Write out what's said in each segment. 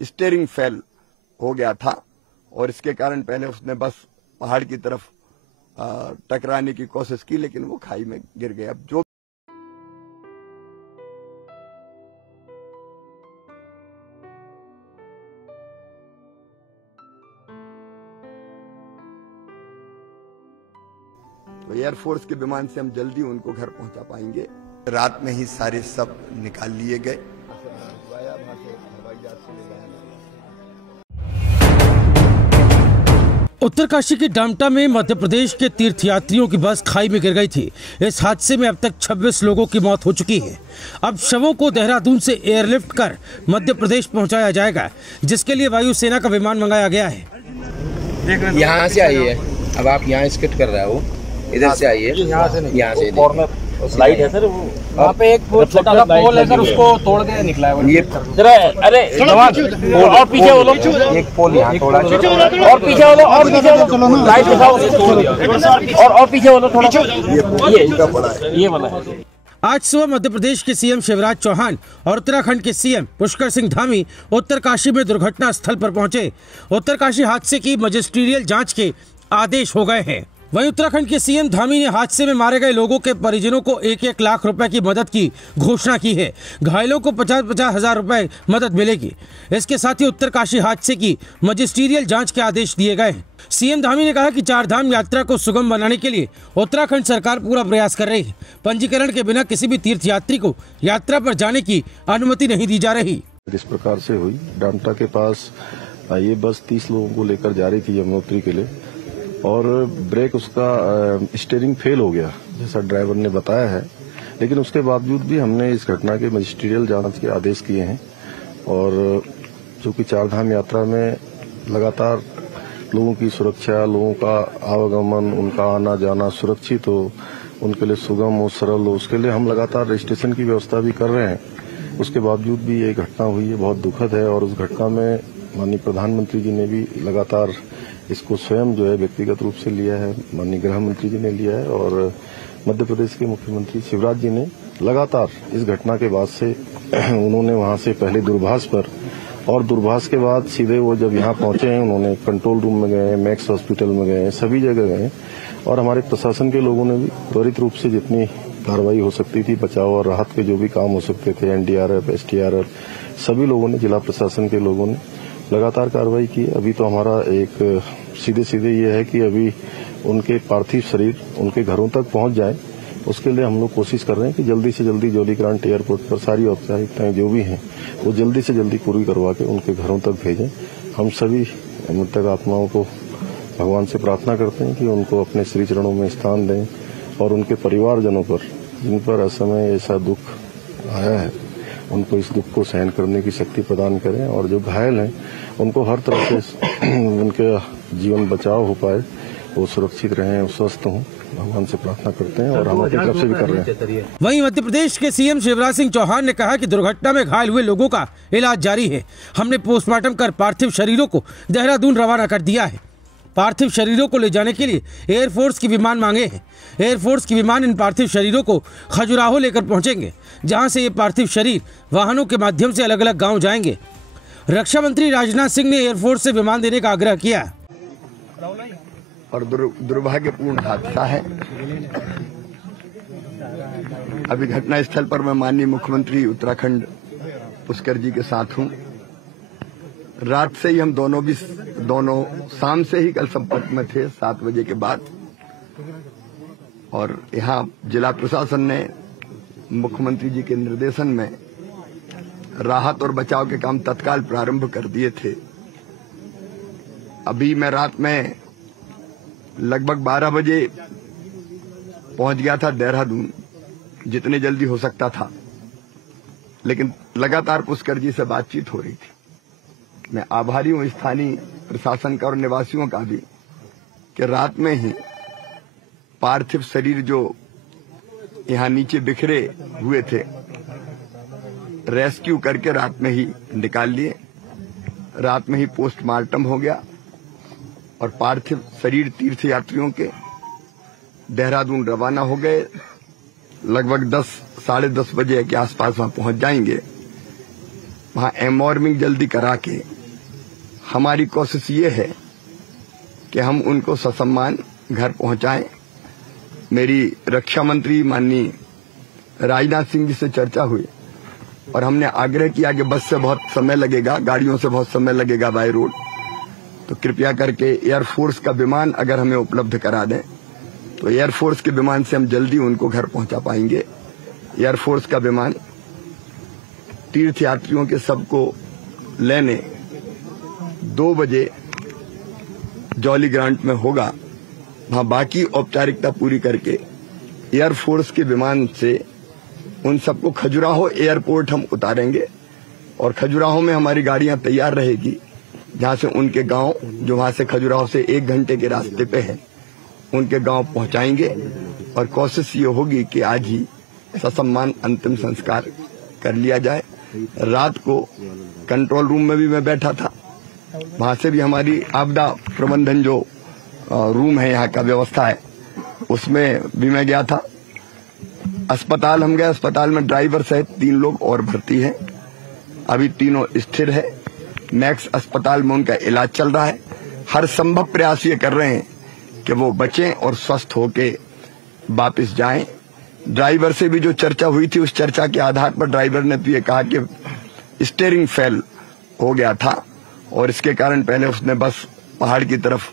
Steering fail हो गया था और इसके कारण पहले उसने बस पहाड़ की तरफ टकराने की कोशिश की, लेकिन वो खाई में गिर गया। जो तो एयरफोर्स के विमान से हम जल्दी उनको घर पहुंचा पाएंगे। रात में ही सारे सब निकाल लिए गए। उत्तरकाशी के डामटा में मध्य प्रदेश के तीर्थयात्रियों की बस खाई में गिर गई थी। इस हादसे में अब तक 26 लोगों की मौत हो चुकी है। अब शवों को देहरादून से एयरलिफ्ट कर मध्य प्रदेश पहुंचाया जाएगा, जिसके लिए वायुसेना का विमान मंगाया गया है। यहाँ से आइए, अब आप यहाँ स्किट कर रहे हो, इधर से आइए, यहाँ से स्लाइड है सर, वो वहाँ पे एक छोटा सा पोल है सर, उसको तोड़ के निकला है ये। अरे और पीछे वो लोग, एक पोल यहाँ तोड़ा, और पीछे वो लोग, और पीछे वो लोग लाइट दिखाओ, और पीछे वो लोग थोड़ा, ये वाला है। आज सुबह मध्य प्रदेश के सीएम शिवराज चौहान और उत्तराखंड के सीएम पुष्कर सिंह धामी उत्तरकाशी में दुर्घटना स्थल पर पहुंचे। उत्तरकाशी हादसे की मजिस्ट्रियल जांच के आदेश हो गए हैं। वहीं उत्तराखंड के सीएम धामी ने हादसे में मारे गए लोगों के परिजनों को 1-1 लाख रुपए की मदद की घोषणा की है। घायलों को 50-50 हजार रुपए मदद मिलेगी। इसके साथ ही उत्तरकाशी हादसे की मजिस्ट्रियल जांच के आदेश दिए गए हैं। सीएम धामी ने कहा कि चारधाम यात्रा को सुगम बनाने के लिए उत्तराखंड सरकार पूरा प्रयास कर रही है। पंजीकरण के बिना किसी भी तीर्थयात्री को यात्रा पर जाने की अनुमति नहीं दी जा रही। जिस प्रकार से हुई, डामटा के पास ये बस 30 लोगों को लेकर जा रही थी यमुनोत्री के लिए, और ब्रेक उसका स्टीयरिंग फेल हो गया जैसा ड्राइवर ने बताया है। लेकिन उसके बावजूद भी हमने इस घटना के मजिस्ट्रियल जांच के आदेश किए हैं। और चूंकि चारधाम यात्रा में लगातार लोगों की सुरक्षा, लोगों का आवागमन, उनका आना जाना सुरक्षित हो, उनके लिए सुगम हो, सरल हो, उसके लिए हम लगातार रजिस्ट्रेशन की व्यवस्था भी कर रहे हैं। उसके बावजूद भी ये घटना हुई है, बहुत दुखद है। और उस घटना में माननीय प्रधानमंत्री जी ने भी लगातार इसको स्वयं जो है व्यक्तिगत रूप से लिया है, माननीय गृह मंत्री जी ने लिया है, और मध्य प्रदेश के मुख्यमंत्री शिवराज जी ने लगातार इस घटना के बाद से उन्होंने वहां से पहले दूरभाष पर, और दूरभाष के बाद सीधे वो जब यहाँ पहुंचे हैं, उन्होंने कंट्रोल रूम में गए, मैक्स हॉस्पिटल में गए, सभी जगह गए। और हमारे प्रशासन के लोगों ने भी त्वरित रूप से जितनी कार्रवाई हो सकती थी, बचाव और राहत के जो भी काम हो सकते थे, एनडीआरएफ, एसडीआरएफ, सभी लोगों ने, जिला प्रशासन के लोगों ने लगातार कार्रवाई की। अभी तो हमारा एक सीधे ये है कि अभी उनके पार्थिव शरीर उनके घरों तक पहुंच जाए, उसके लिए हम लोग कोशिश कर रहे हैं कि जल्दी से जल्दी जौलीग्रांट एयरपोर्ट पर सारी औपचारिकताएं जो भी हैं वो जल्दी से जल्दी पूरी करवा के उनके घरों तक भेजें। हम सभी मृतक आत्माओं को भगवान से प्रार्थना करते हैं कि उनको अपने श्री चरणों में स्थान दें, और उनके परिवारजनों पर, जिन पर असमय ऐसा दुख आया है, उनको इस दुख को सहन करने की शक्ति प्रदान करें। और जो घायल हैं उनको हर तरह से उनके जीवन बचाव हो पाए, वो सुरक्षित रहें, स्वस्थ हों, भगवान से प्रार्थना करते हैं, और हम अपनी तरफ से भी कर रहे हैं। वहीं मध्य प्रदेश के सीएम शिवराज सिंह चौहान ने कहा कि दुर्घटना में घायल हुए लोगों का इलाज जारी है। हमने पोस्टमार्टम कर पार्थिव शरीरों को देहरादून रवाना कर दिया है। पार्थिव शरीरों को ले जाने के लिए एयरफोर्स के विमान मांगे हैं। एयरफोर्स के विमान इन पार्थिव शरीरों को खजुराहो लेकर पहुंचेंगे, जहां से ये पार्थिव शरीर वाहनों के माध्यम से अलग अलग गांव जाएंगे। रक्षा मंत्री राजनाथ सिंह ने एयरफोर्स से विमान देने का आग्रह किया। और दुर्भाग्यपूर्ण हादसा है। अभी घटना स्थल पर मैं माननीय मुख्यमंत्री उत्तराखंड पुष्कर जी के साथ हूं। रात से ही हम दोनों शाम से ही कल संपर्क में थे, 7 बजे के बाद। और यहाँ जिला प्रशासन ने मुख्यमंत्री जी के निर्देशन में राहत और बचाव के काम तत्काल प्रारंभ कर दिए थे। अभी मैं रात में लगभग 12 बजे पहुंच गया था देहरादून, जितने जल्दी हो सकता था, लेकिन लगातार पुष्कर जी से बातचीत हो रही थी। मैं आभारी हूं स्थानीय प्रशासन का और निवासियों का भी कि रात में ही पार्थिव शरीर जो यहां नीचे बिखरे हुए थे, रेस्क्यू करके रात में ही निकाल लिए। रात में ही पोस्टमार्टम हो गया और पार्थिव शरीर तीर्थयात्रियों के देहरादून रवाना हो गए। लगभग 10 साढ़े 10 बजे के आसपास वहां पहुंच जाएंगे। वहां एम्बॉर्मिंग जल्दी करा के हमारी कोशिश ये है कि हम उनको ससम्मान घर पहुंचाएं। मेरी रक्षा मंत्री माननीय राजनाथ सिंह जी से चर्चा हुई और हमने आग्रह किया कि बस से बहुत समय लगेगा, गाड़ियों से बहुत समय लगेगा बाय रोड, तो कृपया करके एयरफोर्स का विमान अगर हमें उपलब्ध करा दें तो एयरफोर्स के विमान से हम जल्दी उनको घर पहुंचा पाएंगे। एयरफोर्स का विमान तीर्थयात्रियों के सबको लेने 2 बजे जॉली ग्रांट में होगा। वहां बाकी औपचारिकता पूरी करके एयरफोर्स के विमान से उन सबको खजुराहो एयरपोर्ट हम उतारेंगे और खजुराहो में हमारी गाड़ियां तैयार रहेगी, जहां से उनके गांव, जो वहां से खजुराहो से 1 घंटे के रास्ते पे है, उनके गांव पहुंचाएंगे। और कोशिश ये होगी कि आज ही ससम्मान अंतिम संस्कार कर लिया जाए। रात को कंट्रोल रूम में भी मैं बैठा था, वहां से भी हमारी आपदा प्रबंधन जो रूम है, यहाँ का व्यवस्था है, उसमें भी मैं गया था। अस्पताल हम गए, अस्पताल में ड्राइवर सहित 3 लोग और भर्ती हैं, अभी तीनों स्थिर है। मैक्स अस्पताल में उनका इलाज चल रहा है। हर संभव प्रयास ये कर रहे हैं कि वो बचें और स्वस्थ होके वापस जाएं। ड्राइवर से भी जो चर्चा हुई थी, उस चर्चा के आधार पर ड्राइवर ने तो ये कहा कि स्टीयरिंग फेल हो गया था और इसके कारण पहले उसने बस पहाड़ की तरफ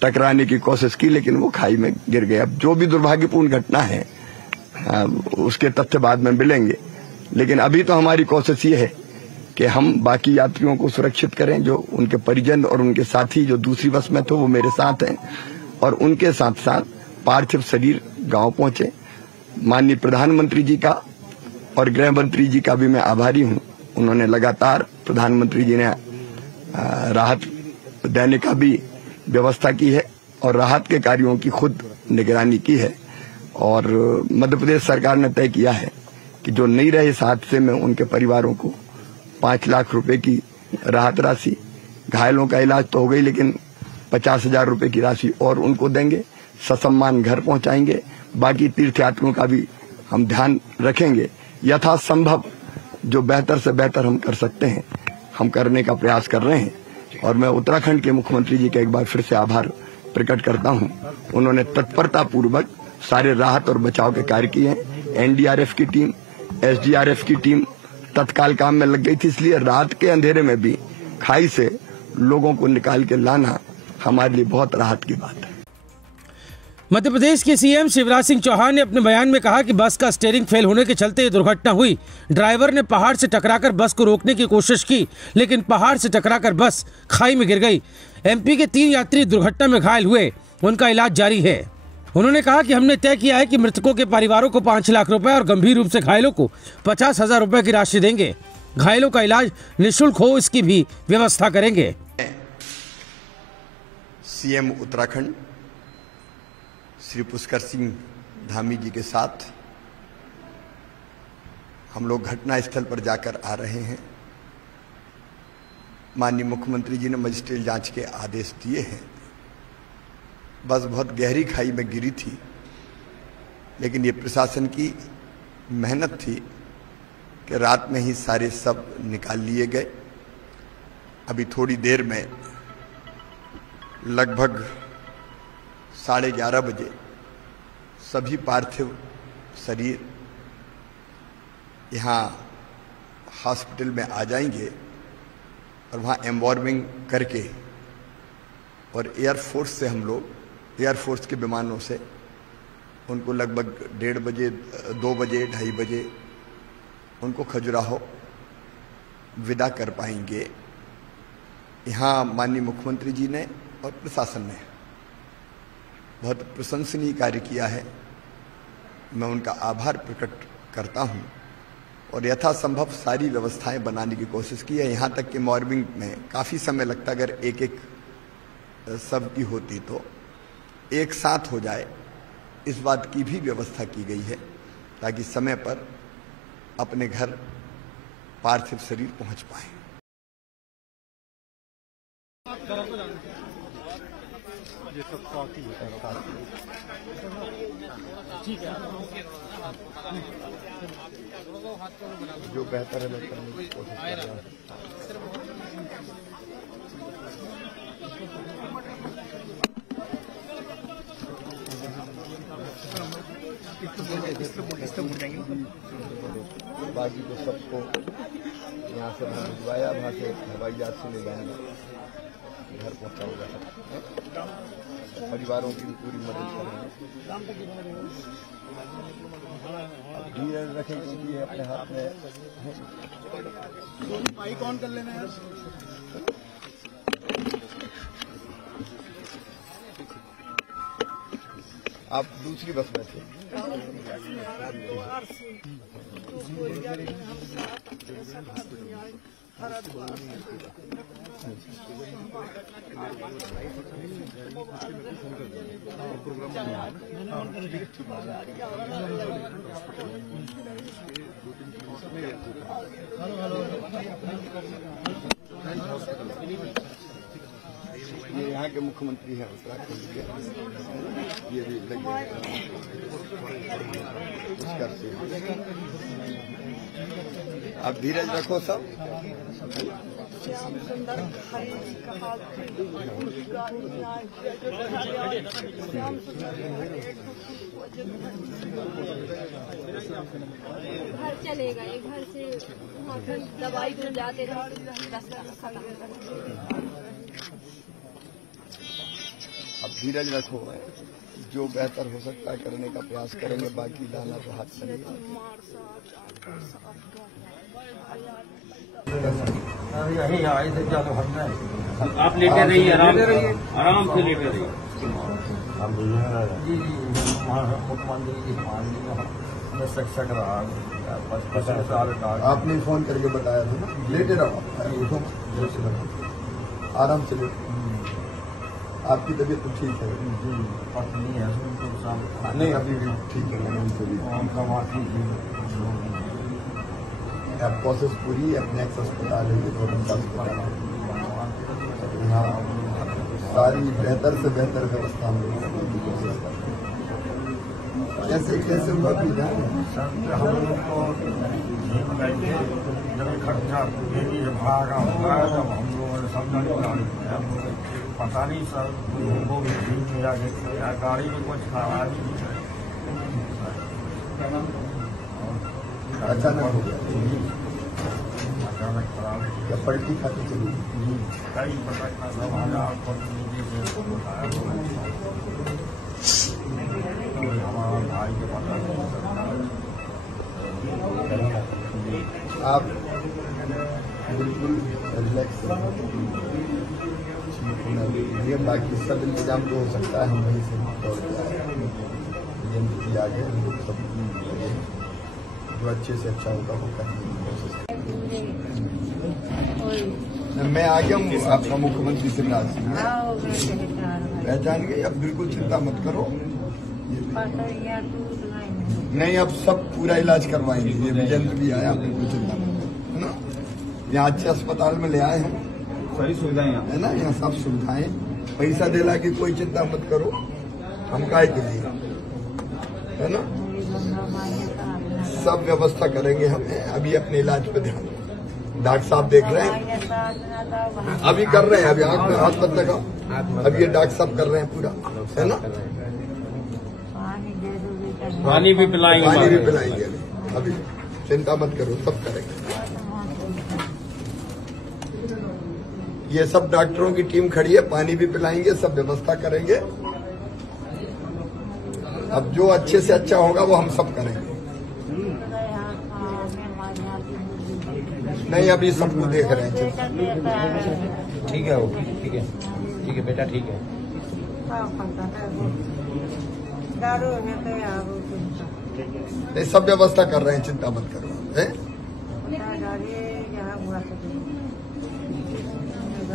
टकराने की कोशिश की, लेकिन वो खाई में गिर गया। अब जो भी दुर्भाग्यपूर्ण घटना है उसके तथ्य बाद में मिलेंगे, लेकिन अभी तो हमारी कोशिश ये है कि हम बाकी यात्रियों को सुरक्षित करें। जो उनके परिजन और उनके साथी जो दूसरी बस में थे वो मेरे साथ हैं और उनके साथ साथ पार्थिव शरीर गांव पहुंचे। माननीय प्रधानमंत्री जी का और गृह मंत्री जी का भी मैं आभारी हूं। उन्होंने लगातार, प्रधानमंत्री जी ने राहत देने का भी व्यवस्था की है और राहत के कार्यों की खुद निगरानी की है। और मध्य प्रदेश सरकार ने तय किया है कि जो नहीं रहे इस हादसे में, उनके परिवारों को 5 लाख रुपए की राहत राशि, घायलों का इलाज तो हो गई, लेकिन 50,000 रुपए की राशि और उनको देंगे, ससम्मान घर पहुंचाएंगे। बाकी तीर्थयात्रियों का भी हम ध्यान रखेंगे। यथासंभव जो बेहतर से बेहतर हम कर सकते हैं, हम करने का प्रयास कर रहे हैं। और मैं उत्तराखंड के मुख्यमंत्री जी का एक बार फिर से आभार प्रकट करता हूं। उन्होंने तत्परता पूर्वक सारे राहत और बचाव के कार्य किए हैं। एनडीआरएफ की टीम, एसडीआरएफ की टीम तत्काल काम में लग गई थी, इसलिए रात के अंधेरे में भी खाई से लोगों को निकाल के लाना हमारे लिए बहुत राहत की बात है। मध्य प्रदेश के सीएम शिवराज सिंह चौहान ने अपने बयान में कहा कि बस का स्टीयरिंग फेल होने के चलते ये दुर्घटना हुई। ड्राइवर ने पहाड़ से टकराकर बस को रोकने की कोशिश की, लेकिन पहाड़ से टकराकर बस खाई में गिर गई। एमपी के 3 यात्री दुर्घटना में घायल हुए, उनका इलाज जारी है। उन्होंने कहा कि हमने तय किया है कि मृतकों के परिवारों को 5 लाख रुपए और गंभीर रूप से घायलों को 50,000 रुपए की राशि देंगे। घायलों का इलाज निःशुल्क हो, इसकी भी व्यवस्था करेंगे। सीएम उत्तराखंड श्री पुष्कर सिंह धामी जी के साथ हम लोग घटनास्थल पर जाकर आ रहे हैं। माननीय मुख्यमंत्री जी ने मजिस्ट्रेट जांच के आदेश दिए हैं। बस बहुत गहरी खाई में गिरी थी, लेकिन ये प्रशासन की मेहनत थी कि रात में ही सारे सब निकाल लिए गए। अभी थोड़ी देर में लगभग 11:30 बजे सभी पार्थिव शरीर यहाँ हॉस्पिटल में आ जाएंगे और वहाँ एम्बॉर्मिंग करके और एयरफोर्स से हम लोग, एयरफोर्स के विमानों से उनको लगभग 1:30 बजे, 2 बजे, 2:30 बजे उनको खजुराहो विदा कर पाएंगे। यहाँ माननीय मुख्यमंत्री जी ने और प्रशासन ने बहुत प्रशंसनीय कार्य किया है। मैं उनका आभार प्रकट करता हूं और यथासंभव सारी व्यवस्थाएं बनाने की कोशिश की है। यहाँ तक कि मॉर्निंग में काफ़ी समय लगता, अगर एक सब की होती तो एक साथ हो जाए, इस बात की भी व्यवस्था की गई है ताकि समय पर अपने घर पार्थिव शरीर पहुंच पाए। ठीक है। जो बेहतर है मैं करने की कोशिश कर रहा हूँ। बाकी तो सबको यहाँ से मैं भिजवाया, वहाँ से हवाई जहाज से ले जाएंगे, घर पहुँचा होगा। परिवारों की भी पूरी मदद करेंगे। धीरज रखें क्योंकि ये अपने हाथ में भाई कौन कर लेना है। आप दूसरी बस में थे। ये यहाँ के मुख्यमंत्री हैं उत्तराखंड के, ये भी लगे से। आप धीरज रखो सब। घर चलेगा, एक घर से दवाई तो जाते रहे। अब धीरज रखो, जो बेहतर हो सकता है करने का प्रयास करेंगे, बाकी लाना तो हाथ चलेगा। आप लेटे रहिए, आराम से लेटे रहिए। जी मुख्यमंत्री जी में शिक्षक रहा, 50 साल का। आपने फोन करके बताया था ना, लेटे रहो, आराम से लेटे। आपकी तबीयत तो ठीक है? पत्नी है नहीं, अभी भी ठीक है। आप प्रोसेस पूरी अपने एक्स अस्पताल है, यहाँ सारी बेहतर से बेहतर व्यवस्था हम लोग करने की कोशिश करते हैं। कैसे कैसे हुआ भी जाए हम लोग को जब खर्चा भाड़ा होगा तब हम लोगों ने समझा पता नहीं सर, वो भी ठीक में जाके गाड़ी में कुछ खराबी नहीं है, अचानक हो गया। अचानक खराब क्या पलटी खाती चली? कई पता खासा हमारा भाई के पता आप बिल्कुल रिलैक्स ये, बाकी सब इंतजाम जो हो सकता है हम वहीं से दौड़ के आए, आगे हम लोग सब जो अच्छे से अच्छा होगा वो करने की कोशिश करेंगे। मैं आ गया हूँ, आपका मुख्यमंत्री शिवराज सिंह पहचान गए। अब बिल्कुल चिंता मत करो, नहीं अब सब पूरा इलाज करवाएंगे। ये विजेंद्र भी आया, बिल्कुल चिंता मत करो, है ना। यहाँ अच्छे अस्पताल में ले आए हैं, सही सुविधाएं है ना, यहाँ सब सुविधाएं। पैसा देला की कोई चिंता मत करो, हम काय के लिए, है ना, सब व्यवस्था करेंगे। हमें अभी अपने इलाज पे ध्यान दो। डॉक्टर साहब देख रहे हैं, अभी कर रहे हैं, अभी आंख में हाथ मत लगाओ, अभी ये डॉक्टर साहब कर रहे हैं पूरा, है ना। पानी भी पिलाएंगे, पानी भी पिलाएंगे अभी चिंता मत करो, सब करेंगे। ये सब डॉक्टरों की टीम खड़ी है, पानी भी पिलाएंगे, सब व्यवस्था करेंगे। अब जो अच्छे से अच्छा होगा वो हम सब करेंगे। नहीं, अभी सबको देख रहे हैं। ठीक है, ओके, ठीक है, ठीक है बेटा, ठीक है। नहीं, सब व्यवस्था कर रहे हैं, चिंता मत करो, है?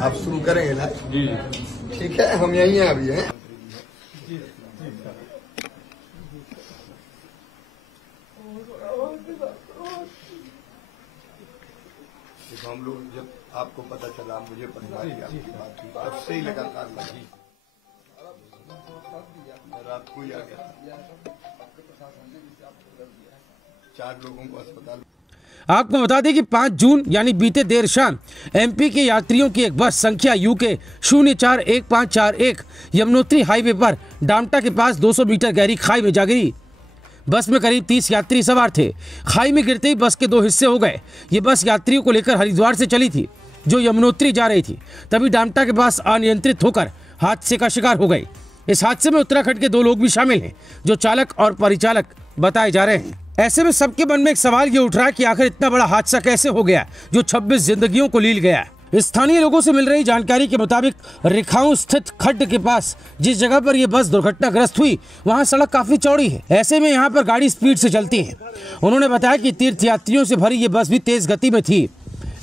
आप शुरू करें इलाज? जी ठीक है, हम यहीं हैं अभी, हैं। हम लोग जब आपको पता चला, मुझे पता लगा आपकी बात हुई, तब से ही लगातार लगी। रात को ही आ गया, 4 लोगों को अस्पताल आपको बता दें कि 5 जून यानी बीते देर शाम एमपी के यात्रियों की एक बस संख्या यूके 041541 यमुनोत्री हाईवे पर डामटा के पास 200 मीटर गहरी खाई में जा गिरी। बस में करीब 30 यात्री सवार थे। खाई में गिरते ही बस के 2 हिस्से हो गए। ये बस यात्रियों को लेकर हरिद्वार से चली थी जो यमुनोत्री जा रही थी, तभी डामटा के पास अनियंत्रित होकर हादसे का शिकार हो गई। इस हादसे में उत्तराखंड के 2 लोग भी शामिल हैं जो चालक और परिचालक बताए जा रहे हैं। ऐसे में सबके मन में एक सवाल ये उठ रहा है कि आखिर इतना बड़ा हादसा कैसे हो गया जो 26 जिंदगियों को लील गया। स्थानीय लोगों से मिल रही जानकारी के मुताबिक रिखाऊ स्थित खड्ड के पास जिस जगह पर यह बस दुर्घटनाग्रस्त हुई वहां सड़क काफी चौड़ी है। ऐसे में यहां पर गाड़ी स्पीड से चलती है। उन्होंने बताया कि तीर्थयात्रियों से भरी ये बस भी तेज गति में थी।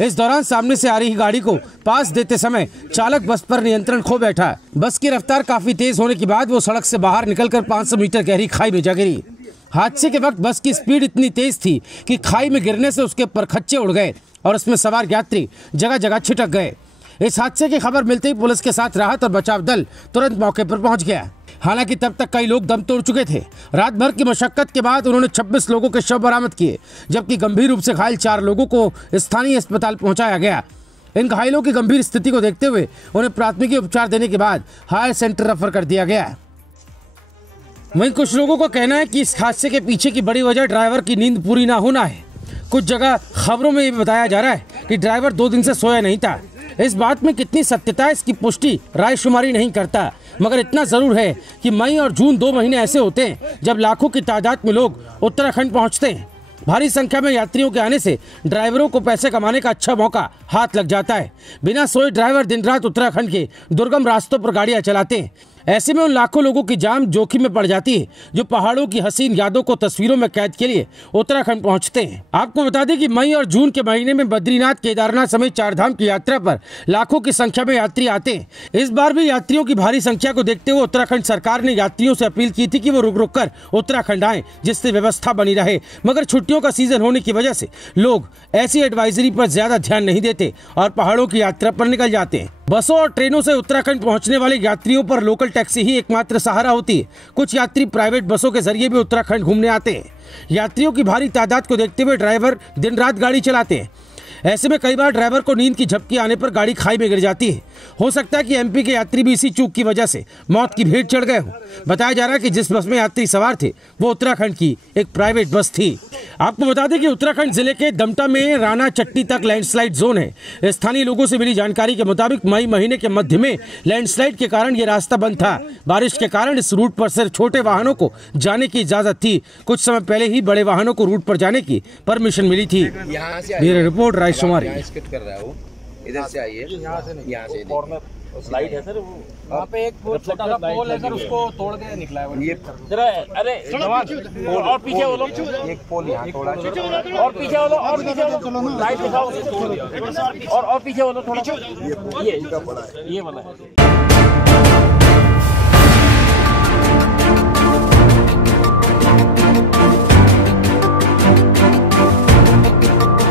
इस दौरान सामने से आ रही गाड़ी को पास देते समय चालक बस पर नियंत्रण खो बैठा। बस की रफ्तार काफी तेज होने के बाद वो सड़क से बाहर निकलकर 500 मीटर गहरी खाई में जा गिरी। हादसे के वक्त बस की स्पीड इतनी तेज थी कि खाई में गिरने से उसके परखच्चे उड़ गए और उसमें सवार यात्री जगह जगह छिटक गए। इस हादसे की खबर मिलते ही पुलिस के साथ राहत और बचाव दल तुरंत मौके पर पहुंच गया। हालांकि तब तक कई लोग दम तोड़ चुके थे। रात भर की मशक्कत के बाद उन्होंने 26 लोगों के शव बरामद किए, जबकि गंभीर रूप से घायल 4 लोगों को स्थानीय अस्पताल पहुंचाया गया। इन घायलों की गंभीर स्थिति को देखते हुए उन्हें प्राथमिकी उपचार देने के बाद हायर सेंटर रेफर कर दिया गया। वहीं कुछ लोगों का कहना है कि इस हादसे के पीछे की बड़ी वजह ड्राइवर की नींद पूरी ना होना है। कुछ जगह खबरों में ये बताया जा रहा है कि ड्राइवर 2 दिन से सोया नहीं था। इस बात में कितनी सत्यता है इसकी पुष्टि रायशुमारी नहीं करता, मगर इतना जरूर है कि मई और जून 2 महीने ऐसे होते हैं जब लाखों की तादाद में लोग उत्तराखंड पहुंचते हैं। भारी संख्या में यात्रियों के आने से ड्राइवरों को पैसे कमाने का अच्छा मौका हाथ लग जाता है। बिना सोए ड्राइवर दिन रात उत्तराखंड के दुर्गम रास्तों पर गाड़ियां चलाते हैं। ऐसे में उन लाखों लोगों की जान जोखिम में पड़ जाती है जो पहाड़ों की हसीन यादों को तस्वीरों में कैद के लिए उत्तराखंड पहुंचते हैं। आपको बता दें कि मई और जून के महीने में बद्रीनाथ, केदारनाथ समेत 4 धाम की यात्रा पर लाखों की संख्या में यात्री आते हैं। इस बार भी यात्रियों की भारी संख्या को देखते हुए उत्तराखंड सरकार ने यात्रियों से अपील की थी कि वो रुक रुक कर उत्तराखंड आए, जिससे व्यवस्था बनी रहे। मगर छुट्टियों का सीजन होने की वजह से लोग ऐसी एडवाइजरी पर ज्यादा ध्यान नहीं देते और पहाड़ों की यात्रा पर निकल जाते हैं। बसों और ट्रेनों से उत्तराखंड पहुंचने वाले यात्रियों पर लोकल टैक्सी ही एकमात्र सहारा होती है। कुछ यात्री प्राइवेट बसों के जरिए भी उत्तराखंड घूमने आते हैं। यात्रियों की भारी तादाद को देखते हुए ड्राइवर दिन रात गाड़ी चलाते हैं। ऐसे में कई बार ड्राइवर को नींद की झपकी आने पर गाड़ी खाई में गिर जाती है। हो सकता है कि एमपी के यात्री भी इसी चूक की वजह से मौत की भेंट चढ़ गए हों। बताया जा रहा है कि जिस बस में यात्री सवार थे वो उत्तराखंड की एक प्राइवेट बस थी। आपको बता दें कि उत्तराखंड जिले के दमटा में राना चट्टी तक लैंडस्लाइड जोन है। स्थानीय लोगों से मिली जानकारी के मुताबिक मई महीने के मध्य में लैंडस्लाइड के कारण ये रास्ता बंद था। बारिश के कारण इस रूट पर सिर्फ छोटे वाहनों को जाने की इजाजत थी। कुछ समय पहले ही बड़े वाहनों को रूट पर जाने की परमिशन मिली थी। Bureau report रायशुमारी। स्किट कर रहा है वो, इधर से आइए, यहाँ से कॉर्नर स्लाइड है सर, वो वहाँ पे एक छोटा सा पोल है सर, उसको तोड़ के निकला है वो। ये जरा अरे जवान और पीछे वो लोग, एक पोल यहाँ थोड़ा और पीछे वो लोग, और पीछे वो लोग लाइट दिखाओ और पीछे वो लोग थोड़ा, ये वाला है।